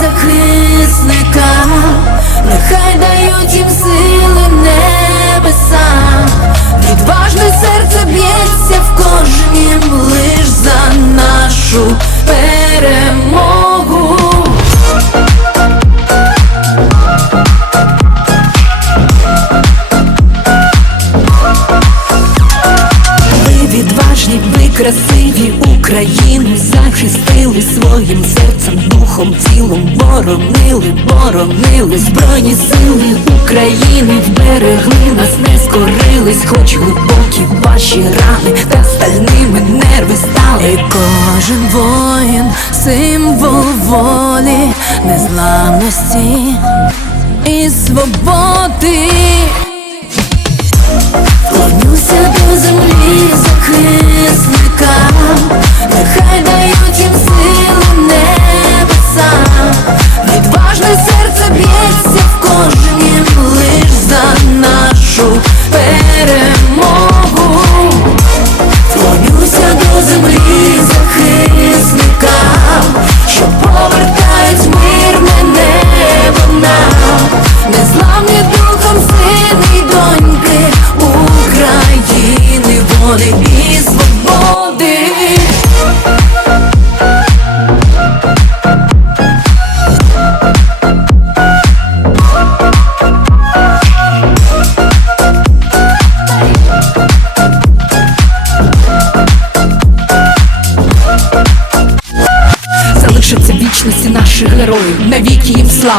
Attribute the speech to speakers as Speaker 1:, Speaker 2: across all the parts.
Speaker 1: захисникам, нехай дають їм сили небеса, відважне серце б'ється в кожнім лиш за нашу боронили збройні сили України вберегли нас, не скорились, хоч глибокі ваші рани, та стальними нерви стали. І кожен воїн, символ волі, незламності і свободи. Клонюся до землі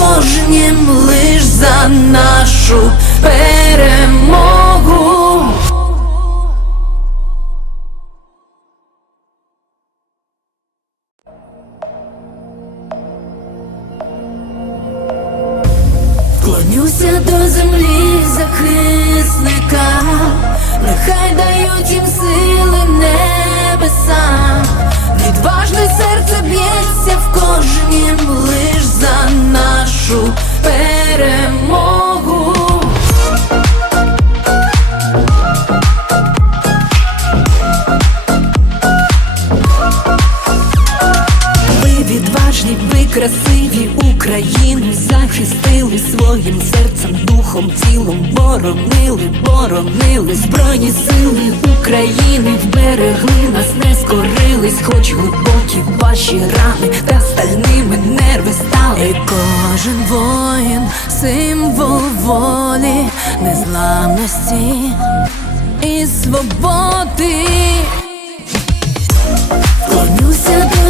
Speaker 1: Кожнім лиш за нашу перемогу. Клонюся до землі захисникам, нехай дають їм сили небеса, відважне серце б'ється в кожнім лиш за нашу перемогу. Ви відважні, ви красиві Україну захистили своїм серцем, духом, тілом, боронили, боронили збройні сили України вберегли нас, не скорились, хоч глибокі ваші рани, та стальними нерви стали. І кожен воїн, символ волі, незламності і свободи. Клонюся до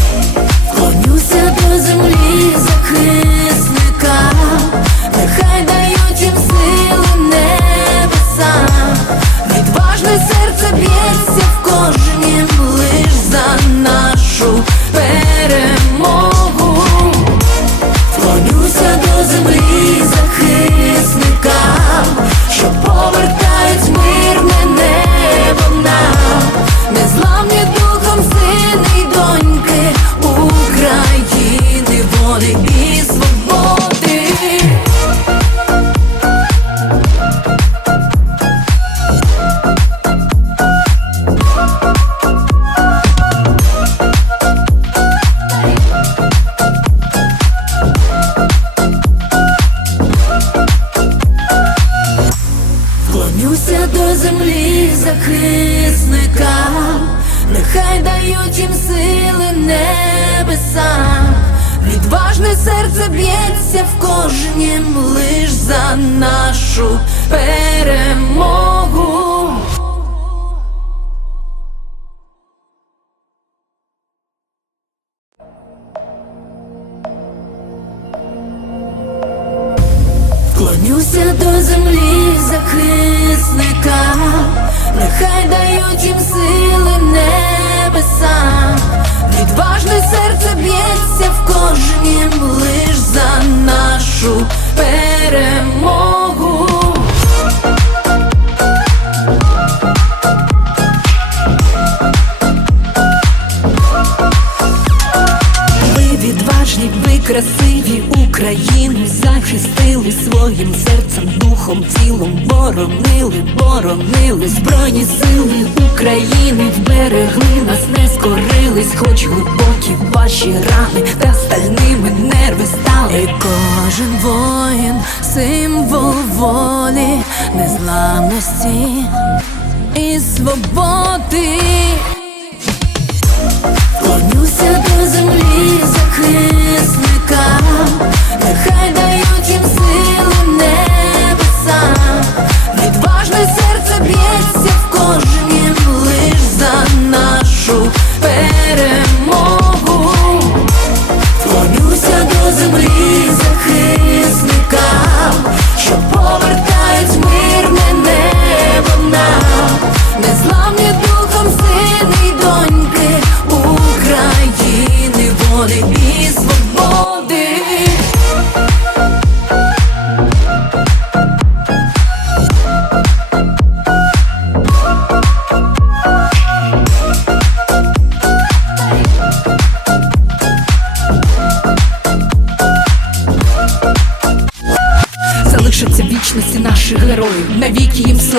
Speaker 1: Відважне серце б'ється в кожнім лиш за нашу перемогу. Вклонюся до землі захисника, нехай дають їм сили небеса. Відважне серце б'ється в кожнім лиш за нашу перемогу.
Speaker 2: Ви відважні, ви красиві Україну захистили своїм серцем, духом, тілом, боронили, боронили збройні сили України вберегли нас, не скорились, хоч глибокі ваші рани, та стальними нерви стали.
Speaker 1: І кожен воїн символ волі, незламності і свободи. Вклонюся до землі захисникам,